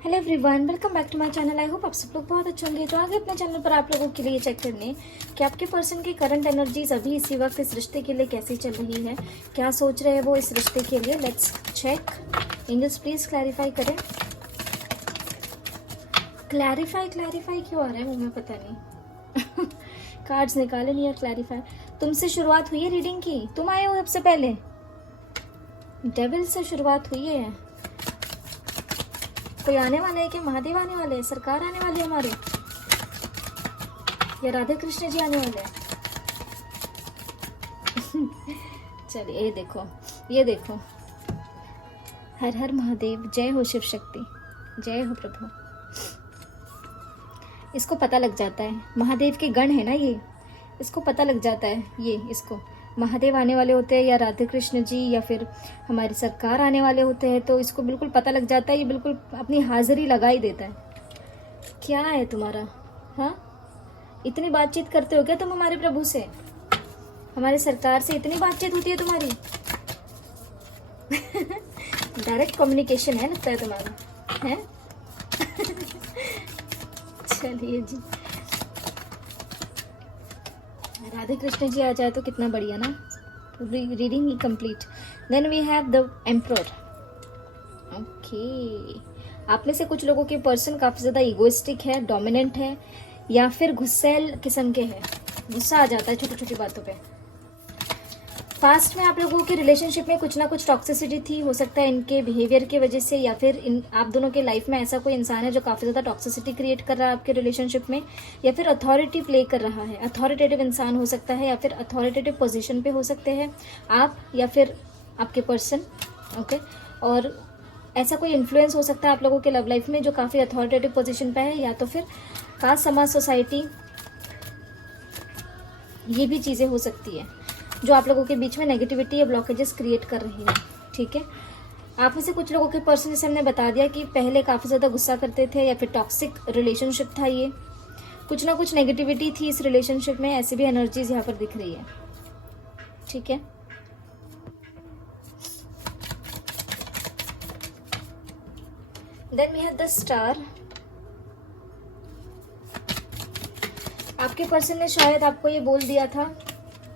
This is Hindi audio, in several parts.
Hello everyone, welcome back to my channel. I hope आप सब लोग बहुत अच्छे होंगे। तो आगे अपने चैनल पर आप लोगों के लिए चेक करने कि आपके पर्सन की करंट एनर्जीज अभी इसी वक्त इस रिश्ते के लिए कैसी चल रही है, क्या सोच रहे हैं वो इस रिश्ते के लिए। Let's check. Angels please clarify करें। क्लैरिफाई क्यों आ रहा है मुंह में पता नहीं। कार्ड्स निकाले नहीं यार। क्लैरिफाई तुमसे शुरुआत हुई है रीडिंग की, तुम आए हो सबसे पहले। डेविल से शुरुआत हुई है। कोई आने वाले है कि महादेव आने वाले हैं, सरकार आने वाली है हमारे, या राधे कृष्ण जी आने वाले हैं। चलिए ये देखो। हर हर महादेव, जय हो शिव शक्ति, जय हो प्रभु। इसको पता लग जाता है, महादेव के गण है ना ये, इसको पता लग जाता है ये इसको महादेव आने वाले होते हैं या राधे कृष्ण जी या फिर हमारी सरकार आने वाले होते हैं, तो इसको बिल्कुल पता लग जाता है। ये बिल्कुल अपनी हाजिरी लगा ही देता है। क्या है तुम्हारा? हाँ, इतनी बातचीत करते हो क्या तुम हमारे प्रभु से, हमारे सरकार से इतनी बातचीत होती है तुम्हारी? डायरेक्ट कम्युनिकेशन है लगता है तुम्हारा, है? चलिए जी, राधे कृष्ण जी आ जाए तो कितना बढ़िया ना। रीडिंग ही complete. Then we have the emperor. Okay, आप में से कुछ लोगों के पर्सन काफी ज्यादा इगोइस्टिक है, डोमिनेंट है, या फिर गुस्सैल किस्म के हैं। गुस्सा आ जाता है छोटी छोटी बातों पे। पास्ट में आप लोगों के रिलेशनशिप में कुछ ना कुछ टॉक्सिसिटी थी, हो सकता है इनके बिहेवियर की वजह से, या फिर आप दोनों के लाइफ में ऐसा कोई इंसान है जो काफी ज्यादा टॉक्सिसिटी क्रिएट कर रहा है आपके रिलेशनशिप में, या फिर अथॉरिटी प्ले कर रहा है। अथॉरिटेटिव इंसान हो सकता है, या फिर अथॉरिटेटिव पोजीशन पे हो सकते हैं आप, या फिर आपके पर्सन। ओके, और ऐसा कोई इन्फ्लुएंस हो सकता है आप लोगों के लव लाइफ में जो काफी अथॉरिटेटिव पोजिशन पे है, या तो फिर कास्ट, समाज, सोसाइटी, ये भी चीजें हो सकती है जो आप लोगों के बीच में नेगेटिविटी या ब्लॉकेजेस क्रिएट कर रही है। ठीक है, आप में से कुछ लोगों के पर्सन, जैसे हमने बता दिया कि पहले काफ़ी ज़्यादा गुस्सा करते थे, या फिर टॉक्सिक रिलेशनशिप था ये, कुछ ना कुछ नेगेटिविटी थी इस रिलेशनशिप में, ऐसी भी एनर्जीज यहाँ पर दिख रही है। ठीक है, then we have the star. आपके पर्सन ने शायद आपको ये बोल दिया था,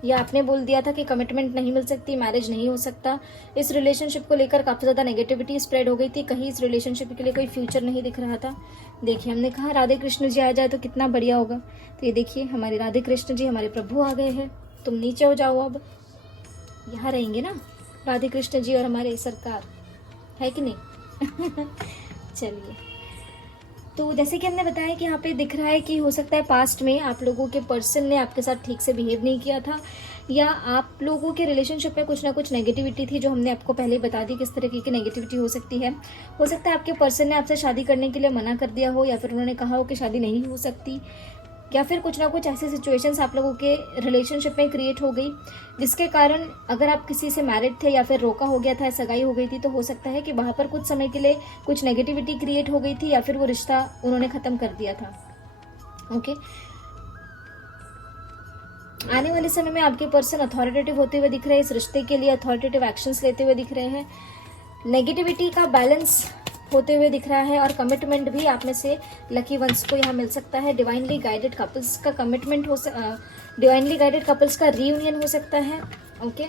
या आपने बोल दिया था कि कमिटमेंट नहीं मिल सकती, मैरिज नहीं हो सकता। इस रिलेशनशिप को लेकर काफ़ी ज़्यादा नेगेटिविटी स्प्रेड हो गई थी, कहीं इस रिलेशनशिप के लिए कोई फ्यूचर नहीं दिख रहा था। देखिए, हमने कहा राधे कृष्ण जी आ जाए तो कितना बढ़िया होगा। तो ये देखिए, हमारे राधे कृष्ण जी, हमारे प्रभु आ गए हैं। तुम नीचे हो जाओ, अब यहाँ रहेंगे ना राधे कृष्ण जी और हमारे सरकार, है कि नहीं? चलिए, तो जैसे कि हमने बताया कि यहाँ पे दिख रहा है कि हो सकता है पास्ट में आप लोगों के पर्सन ने आपके साथ ठीक से बिहेव नहीं किया था, या आप लोगों के रिलेशनशिप में कुछ ना कुछ नेगेटिविटी थी, जो हमने आपको पहले ही बता दी किस तरीके की नेगेटिविटी हो सकती है। हो सकता है आपके पर्सन ने आपसे शादी करने के लिए मना कर दिया हो, या फिर उन्होंने कहा हो कि शादी नहीं हो सकती, या फिर कुछ ना कुछ ऐसी सिचुएशंस आप लोगों के रिलेशनशिप में क्रिएट हो गई, जिसके कारण अगर आप किसी से मैरिड थे या फिर रोका हो गया था, सगाई हो गई थी, तो हो सकता है कि वहां पर कुछ समय के लिए कुछ नेगेटिविटी क्रिएट हो गई थी, या फिर वो रिश्ता उन्होंने खत्म कर दिया था। ओके, आने वाले समय में आपके पर्सन अथॉरिटेटिव होते हुए दिख रहे हैं, इस रिश्ते के लिए अथॉरिटेटिव एक्शंस लेते हुए दिख रहे हैं, नेगेटिविटी का बैलेंस होते हुए दिख रहा है, और कमिटमेंट भी आप में से लकी वंस को यहाँ मिल सकता है। डिवाइनली गाइडेड कपल्स का कमिटमेंट हो, डिवाइनली गाइडेड कपल्स का रीयूनियन हो सकता है। ओके,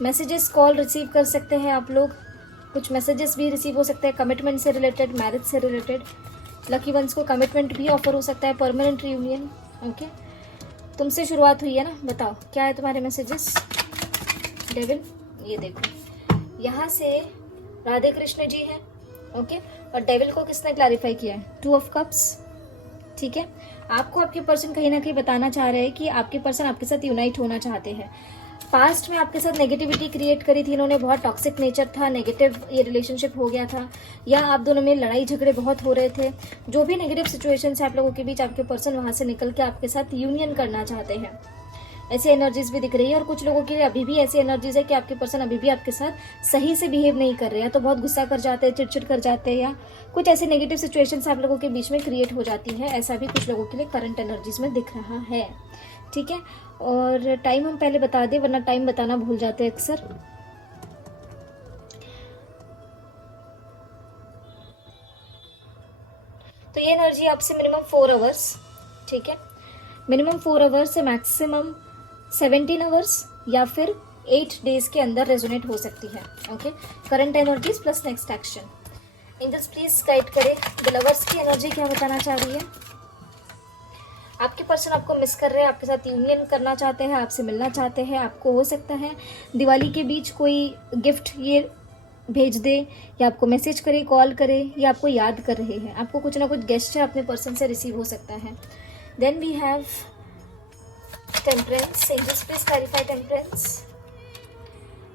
मैसेजेस, कॉल रिसीव कर सकते हैं आप लोग, कुछ मैसेजेस भी रिसीव हो सकते हैं कमिटमेंट से रिलेटेड, मैरिज से रिलेटेड। लकी वंस को कमिटमेंट भी ऑफर हो सकता है, परमानेंट रीयूनियन। ओके, तुमसे शुरुआत हुई है ना, बताओ क्या है तुम्हारे मैसेजेस। डेविल, ये देखो, यहाँ से राधे कृष्ण जी हैं। ओके, और डेविल को किसने क्लैरिफाई किया है? 2 ऑफ कप्स। ठीक है, आपको आपके पर्सन कहीं ना कहीं बताना चाह रहे हैं कि आपके पर्सन आपके साथ यूनाइट होना चाहते हैं। पास्ट में आपके साथ नेगेटिविटी क्रिएट करी थी इन्होंने, बहुत टॉक्सिक नेचर था, नेगेटिव ये रिलेशनशिप हो गया था, या आप दोनों में लड़ाई झगड़े बहुत हो रहे थे। जो भी नेगेटिव सिचुएशन है आप लोगों के बीच, आपके पर्सन वहां से निकल के आपके साथ यूनियन करना चाहते हैं। ऐसी एनर्जीज भी दिख रही है, और कुछ लोगों के लिए अभी भी ऐसी एनर्जीज है कि आपके पर्सन अभी भी आपके साथ सही से बिहेव नहीं कर रहे हैं, तो बहुत गुस्सा कर जाते हैं, चिड़चिड़ कर जाते हैं, या कुछ ऐसी नेगेटिव सिचुएशंस आप लोगों के बीच में क्रिएट हो जाती है। ऐसा भी कुछ लोगों के लिए करंट एनर्जीज में दिख रहा है। ठीक है, और टाइम हम पहले बता दें, वरना टाइम बताना भूल जाते हैं अक्सर। तो ये एनर्जी आपसे मिनिमम 4 आवर्स, ठीक है, मिनिमम 4 आवर्स से मैक्सिमम 17 आवर्स या फिर 8 डेज के अंदर रेजोनेट हो सकती है। Okay, current energies plus next action. Angels please guide करें द लवर्स की एनर्जी क्या बताना चाह रही है। आपके पर्सन आपको मिस कर रहे हैं, आपके साथ यूनियन करना चाहते हैं, आपसे मिलना चाहते हैं। आपको हो सकता है दिवाली के बीच कोई गिफ्ट ये भेज दे, या आपको मैसेज करे, कॉल करे, या आपको याद कर रहे हैं। आपको कुछ ना कुछ गेस्चर अपने पर्सन से रिसीव हो सकता है। Then we have temperance. Angels please clarify temperance.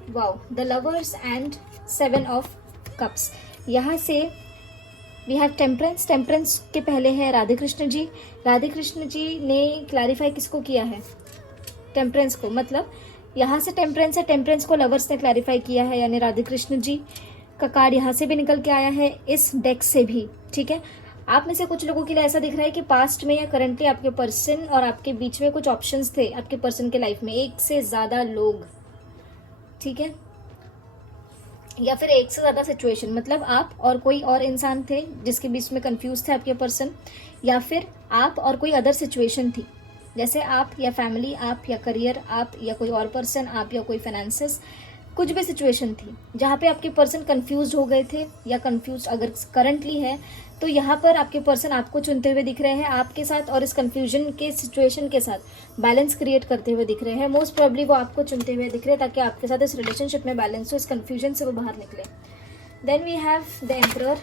Wow, the lovers and 7 of cups. यहाँ से वी हैव टेम्परेंस। टेम्परेंस के पहले है राधे कृष्ण जी। राधे कृष्ण जी ने क्लैरिफाई किसको किया है? टेम्परेंस को। मतलब यहाँ से टेम्परेंस है, टेम्परेंस को लवर्स ने क्लैरिफाई किया है, यानी राधे कृष्ण जी का कार्ड यहाँ से भी निकल के आया है, इस डेक से भी, ठीक है। आप में से कुछ लोगों के लिए ऐसा दिख रहा है कि पास्ट में या करंटली आपके पर्सन और आपके बीच में कुछ ऑप्शंस थे आपके पर्सन के लाइफ में, एक से ज्यादा लोग, ठीक है, या फिर एक से ज्यादा सिचुएशन। मतलब आप और कोई और इंसान थे जिसके बीच में कंफ्यूज थे आपके पर्सन, या फिर आप और कोई अदर सिचुएशन थी, जैसे आप या फैमिली, आप या करियर, आप या कोई और पर्सन, आप या कोई फाइनेंसेस, कुछ भी सिचुएशन थी जहाँ पे आपके पर्सन कंफ्यूज हो गए थे, या कंफ्यूज अगर करंटली है तो यहाँ पर आपके पर्सन आपको चुनते हुए दिख रहे हैं, आपके साथ और इस कंफ्यूजन के सिचुएशन के साथ बैलेंस क्रिएट करते हुए दिख रहे हैं। मोस्ट प्रॉब्ली वो आपको चुनते हुए दिख रहे हैं ताकि आपके साथ इस रिलेशनशिप में बैलेंस हो, इस कंफ्यूजन से वो बाहर निकले। Then we have the emperor.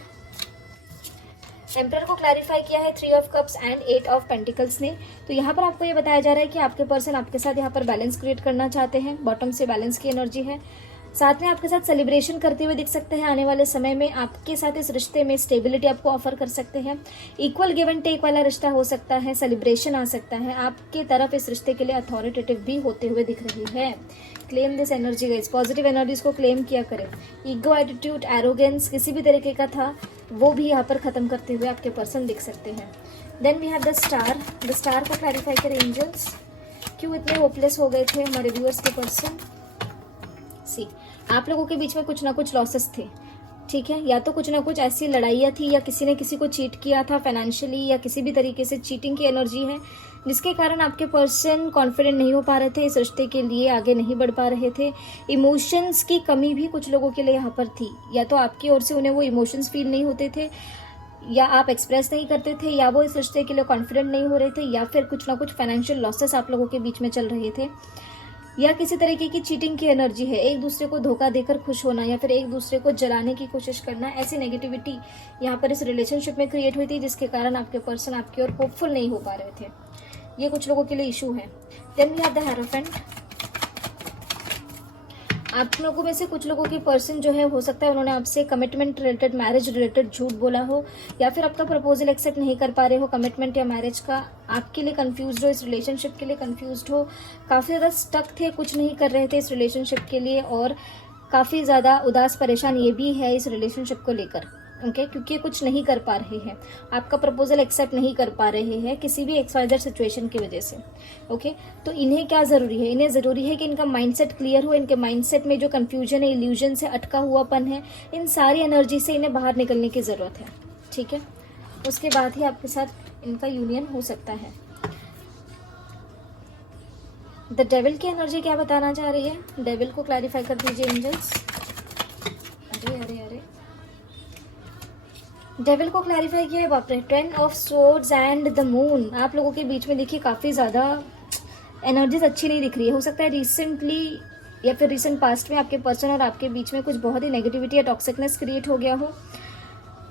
Emperor को क्लैरिफाई किया है 3 of cups and 8 of pentacles ने। तो यहाँ पर आपको ये बताया जा रहा है कि आपके पर्सन आपके साथ यहाँ पर बैलेंस क्रिएट करना चाहते हैं, बॉटम से बैलेंस की एनर्जी है। साथ में आपके साथ सेलिब्रेशन करते हुए दिख सकते हैं। आने वाले समय में आपके साथ इस रिश्ते में स्टेबिलिटी आपको ऑफर कर सकते हैं। इक्वल गिव एंड टेक वाला रिश्ता हो सकता है, सेलिब्रेशन आ सकता है। आपके तरफ इस रिश्ते के लिए अथॉरिटेटिव भी होते हुए दिख रही है। Claim this energy guys, positive energies को क्लेम किया करें। ईगो, एटीट्यूड, एरोगेंस किसी भी तरीके का था वो भी यहाँ पर खत्म करते हुए आपके पर्सन दिख सकते हैं। Then we have the star. The star को क्लैरिफाई करें एंजल्स, क्यों इतने होपलेस हो गए थे हमारे व्यूअर्स के पर्सन। सी, आप लोगों के बीच में कुछ ना कुछ लॉसेस थे, ठीक है, या तो कुछ ना कुछ ऐसी लड़ाइयाँ थी, या किसी ने किसी को चीट किया था फाइनेंशियली, या किसी भी तरीके से चीटिंग की एनर्जी है जिसके कारण आपके पर्सन कॉन्फिडेंट नहीं हो पा रहे थे, इस रिश्ते के लिए आगे नहीं बढ़ पा रहे थे। इमोशंस की कमी भी कुछ लोगों के लिए यहाँ पर थी, या तो आपकी ओर से उन्हें वो इमोशंस फील नहीं होते थे, या आप एक्सप्रेस नहीं करते थे, या वो इस रिश्ते के लिए कॉन्फिडेंट नहीं हो रहे थे, या फिर कुछ ना कुछ फाइनेंशियल लॉसेस आप लोगों के बीच में चल रहे थे, या किसी तरीके की चीटिंग की एनर्जी है, एक दूसरे को धोखा देकर खुश होना, या फिर एक दूसरे को जलाने की कोशिश करना। ऐसी नेगेटिविटी यहाँ पर इस रिलेशनशिप में क्रिएट हुई थी जिसके कारण आपके पर्सन आपकी ओर होपफुल नहीं हो पा रहे थे। ये कुछ लोगों के लिए इशू है। Then we have the hierophant. आप लोगों में से कुछ लोगों के पर्सन जो है, हो सकता है उन्होंने आपसे कमिटमेंट रिलेटेड, मैरिज रिलेटेड झूठ बोला हो, या फिर आपका प्रपोजल एक्सेप्ट नहीं कर पा रहे हो कमिटमेंट या मैरिज का, आपके लिए कंफ्यूज हो, इस रिलेशनशिप के लिए कंफ्यूज हो, काफ़ी ज़्यादा स्टक थे, कुछ नहीं कर रहे थे इस रिलेशनशिप के लिए, और काफ़ी ज़्यादा उदास परेशान ये भी है इस रिलेशनशिप को लेकर, ओके, क्योंकि कुछ नहीं कर पा रहे हैं, आपका प्रपोजल एक्सेप्ट नहीं कर पा रहे हैं किसी भी XYZ सिचुएशन की वजह से, ओके। तो इन्हें क्या ज़रूरी है? इन्हें ज़रूरी है कि इनका माइंडसेट क्लियर हो, इनके माइंडसेट में जो कंफ्यूजन है, इल्यूजन से अटका हुआपन है, इन सारी एनर्जी से इन्हें बाहर निकलने की ज़रूरत है, ठीक है। उसके बाद ही आपके साथ इनका यूनियन हो सकता है। द डेविल की एनर्जी क्या बताना चाह रही है? डेविल को क्लैरिफाई कर दीजिए एंजल्स। अरे अरे अरे, डेविल को क्लैरिफाई किया है, बाप रे, 10 of swords and the moon. आप लोगों के बीच में देखिए काफ़ी ज़्यादा एनर्जीज अच्छी नहीं दिख रही है। हो सकता है रिसेंटली या फिर रिसेंट पास्ट में आपके पर्सन और आपके बीच में कुछ बहुत ही नेगेटिविटी या टॉक्सिकनेस क्रिएट हो गया हो,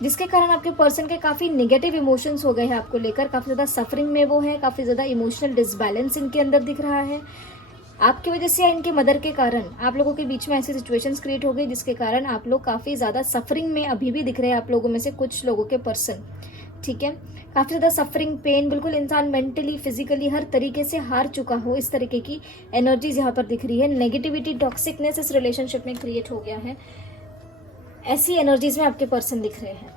जिसके कारण आपके पर्सन के काफ़ी नेगेटिव इमोशंस हो गए हैं आपको लेकर, काफ़ी ज़्यादा सफरिंग में वो है, काफ़ी ज़्यादा इमोशनल डिसबैलेंस इनके अंदर दिख रहा है। आपकी वजह से या इनके मदर के कारण आप लोगों के बीच में ऐसी सिचुएशंस क्रिएट हो गई जिसके कारण आप लोग काफ़ी ज़्यादा सफरिंग में अभी भी दिख रहे हैं, आप लोगों में से कुछ लोगों के पर्सन, ठीक है। काफ़ी ज़्यादा सफरिंग, पेन, बिल्कुल इंसान मेंटली, फिजिकली हर तरीके से हार चुका हो, इस तरीके की एनर्जीज यहाँ पर दिख रही है। नेगेटिविटी, टॉक्सिकनेस इस रिलेशनशिप में क्रिएट हो गया है, ऐसी एनर्जीज में आपके पर्सन दिख रहे हैं।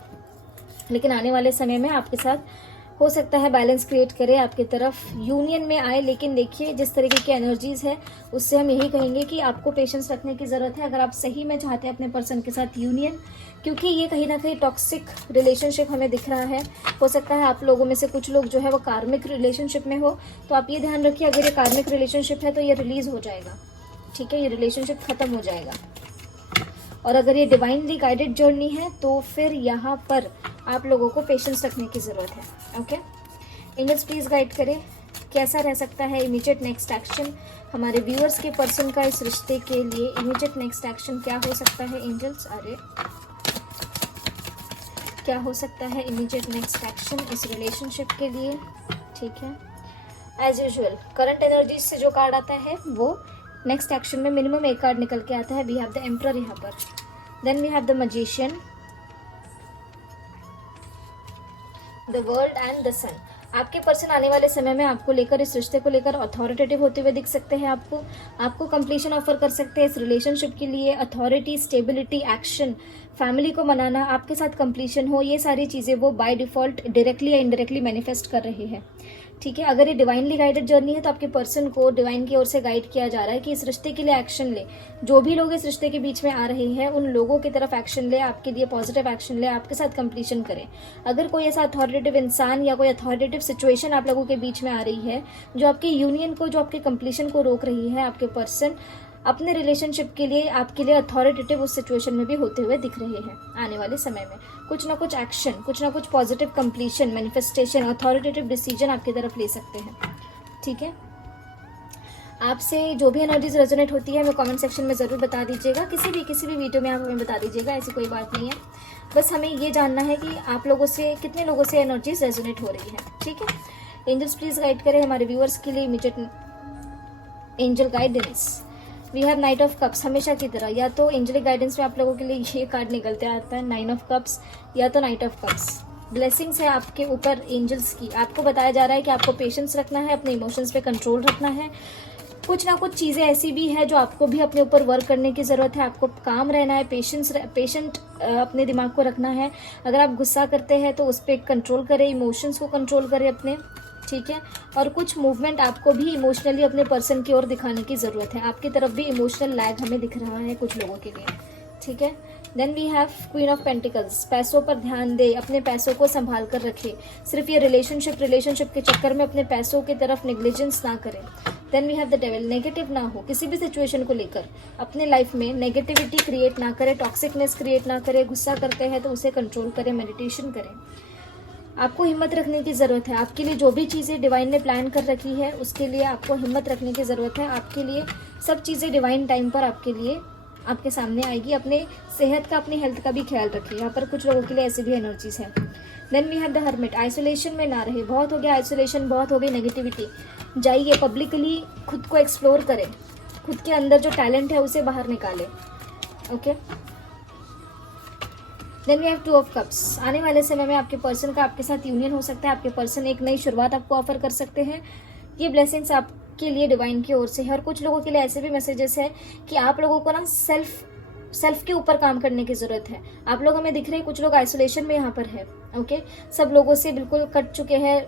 लेकिन आने वाले समय में आपके साथ हो सकता है बैलेंस क्रिएट करे, आपकी तरफ यूनियन में आए। लेकिन देखिए जिस तरीके की एनर्जीज है उससे हम यही कहेंगे कि आपको पेशेंस रखने की ज़रूरत है अगर आप सही में चाहते हैं अपने पर्सन के साथ यूनियन, क्योंकि ये कहीं ना कहीं टॉक्सिक रिलेशनशिप हमें दिख रहा है। हो सकता है आप लोगों में से कुछ लोग जो है वो कार्मिक रिलेशनशिप में हो, तो आप ये ध्यान रखिए अगर ये कार्मिक रिलेशनशिप है तो ये रिलीज हो जाएगा, ठीक है, ये रिलेशनशिप खत्म हो जाएगा। और अगर ये डिवाइनली गाइडेड जर्नी है तो फिर यहाँ पर आप लोगों को पेशेंस रखने की ज़रूरत है। ओके, एंजल्स प्लीज़ गाइड करें कैसा रह सकता है इमीडिएट नेक्स्ट एक्शन हमारे व्यूअर्स के पर्सन का इस रिश्ते के लिए। इमीडिएट नेक्स्ट एक्शन क्या हो सकता है एंजल्स? अरे क्या हो सकता है इमीडिएट नेक्स्ट एक्शन इस रिलेशनशिप के लिए? ठीक है, एज यूजुअल करंट एनर्जी से जो कार्ड आता है वो नेक्स्ट एक्शन में मिनिमम एक कार्ड निकल के आता है। वी हैव द एम्परर यहाँ पर, then we have the Magician, the World and the Sun. आपके पर्सन आने वाले समय में आपको लेकर, इस रिश्ते को लेकर अथॉरिटेटिव होते हुए दिख सकते हैं। आपको कंप्लीशन ऑफर कर सकते हैं इस रिलेशनशिप के लिए। अथॉरिटी, स्टेबिलिटी, एक्शन, फैमिली को मनाना, आपके साथ कंप्लीशन हो, ये सारी चीज़ें वो बाय डिफॉल्ट डायरेक्टली या इनडायरेक्टली मैनिफेस्ट कर रही है। ठीक है, अगर ये डिवाइनली गाइडेड जर्नी है तो आपके पर्सन को डिवाइन की ओर से गाइड किया जा रहा है कि इस रिश्ते के लिए एक्शन ले। जो भी लोग इस रिश्ते के बीच में आ रहे हैं उन लोगों की तरफ एक्शन ले, आपके लिए पॉजिटिव एक्शन ले, आपके साथ कंप्लीशन करें। अगर कोई ऐसा अथॉरिटेटिव इंसान या कोई अथॉरिटेटिव सिचुएशन आप लोगों के बीच में आ रही है जो आपके यूनियन को, जो आपके कंप्लीशन को रोक रही है, आपके पर्सन अपने रिलेशनशिप के लिए आपके लिए अथॉरिटेटिव उस सिचुएशन में भी होते हुए दिख रहे हैं। आने वाले समय में कुछ ना कुछ एक्शन, कुछ ना कुछ positive completion, manifestation, authoritative decision आपकी तरफ ले सकते हैं। ठीक है, आपसे जो भी एनर्जीज रेजोनेट होती है हमें कमेंट सेक्शन में ज़रूर बता दीजिएगा। किसी भी वीडियो में आप हमें बता दीजिएगा, ऐसी कोई बात नहीं है। बस हमें ये जानना है कि आप लोगों से कितने लोगों से एनर्जीज रेजोनेट हो रही है। ठीक है, एंजल्स प्लीज़ गाइड करें हमारे व्यूअर्स के लिए immediate angel guidance. We have knight of cups, हमेशा की तरह या तो एंजलिक गाइडेंस में आप लोगों के लिए ये कार्ड निकलते आता है, 9 ऑफ कप्स या तो नाइट ऑफ कप्स। ब्लेसिंग्स है आपके ऊपर एंजल्स की। आपको बताया जा रहा है कि आपको पेशेंस रखना है, अपने इमोशंस पे कंट्रोल रखना है। कुछ ना कुछ चीज़ें ऐसी भी है जो आपको भी अपने ऊपर वर्क करने की ज़रूरत है। आपको काम रहना है, पेशेंट अपने दिमाग को रखना है। अगर आप गुस्सा करते हैं तो उस पर कंट्रोल करें, इमोशंस को कंट्रोल करें अपने। ठीक है, और कुछ मूवमेंट आपको भी इमोशनली अपने पर्सन की ओर दिखाने की ज़रूरत है। आपकी तरफ भी इमोशनल लैग हमें दिख रहा है कुछ लोगों के लिए। ठीक है, then we have queen of pentacles. पैसों पर ध्यान दे, अपने पैसों को संभाल कर रखे। सिर्फ ये रिलेशनशिप के चक्कर में अपने पैसों की तरफ नेग्लिजेंस ना करें। Then we have the devil, negative ना हो किसी भी सिचुएशन को लेकर, अपने लाइफ में नेगेटिविटी क्रिएट ना करें, टॉक्सिकनेस क्रिएट ना करें। गुस्सा करते हैं तो उसे कंट्रोल करें, मेडिटेशन करें। आपको हिम्मत रखने की ज़रूरत है। आपके लिए जो भी चीज़ें डिवाइन ने प्लान कर रखी है उसके लिए आपको हिम्मत रखने की ज़रूरत है। आपके लिए सब चीज़ें डिवाइन टाइम पर आपके लिए आपके सामने आएगी। अपने सेहत का, अपनी हेल्थ का भी ख्याल रखिए। यहाँ पर कुछ लोगों के लिए ऐसी भी एनर्जीज हैं। Then we have the hermit, isolation में ना रहे। बहुत हो गया आइसोलेशन, बहुत हो गई नेगेटिविटी। जाइए पब्लिकली, खुद को एक्सप्लोर करें, खुद के अंदर जो टैलेंट है उसे बाहर निकालें। Okay, then we have 2 of cups. आने वाले समय में आपके पर्सन का आपके साथ यूनियन हो सकता है। आपके पर्सन एक नई शुरुआत आपको ऑफर कर सकते हैं। ये ब्लेसिंग्स आपके लिए डिवाइन की ओर से है। और कुछ लोगों के लिए ऐसे भी मैसेजेस है कि आप लोगों को ना सेल्फ के ऊपर काम करने की ज़रूरत है। आप लोग हमें दिख रहे हैं, कुछ लोग आइसोलेशन में यहाँ पर है। ओके, सब लोगों से बिल्कुल कट चुके हैं,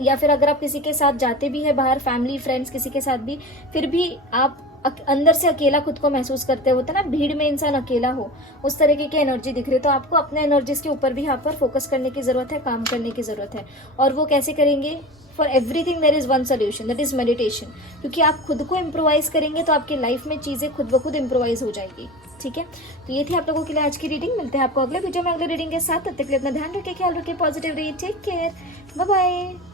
या फिर अगर आप किसी के साथ जाते भी है बाहर, फैमिली फ्रेंड्स किसी के साथ भी, फिर भी आप अंदर से अकेला खुद को महसूस करते होते ना, भीड़ में इंसान अकेला हो, उस तरीके की एनर्जी दिख रही है। तो आपको अपने एनर्जीज के ऊपर भी यहाँ पर फोकस करने की ज़रूरत है, काम करने की ज़रूरत है। और वो कैसे करेंगे? For everything there is one solution, that is meditation. क्योंकि आप खुद को इम्प्रोवाइज करेंगे तो आपकी लाइफ में चीज़ें खुद ब खुद इम्प्रोवाइज हो जाएगी। ठीक है, तो ये थी आप लोगों के लिए आज की रीडिंग। मिलते हैं आपको अगले वीडियो में अगले रीडिंग के साथ। तब तक के लिए अपना ध्यान रखिए, ख्याल रखिए, पॉजिटिव रहिए। Take care, bye bye.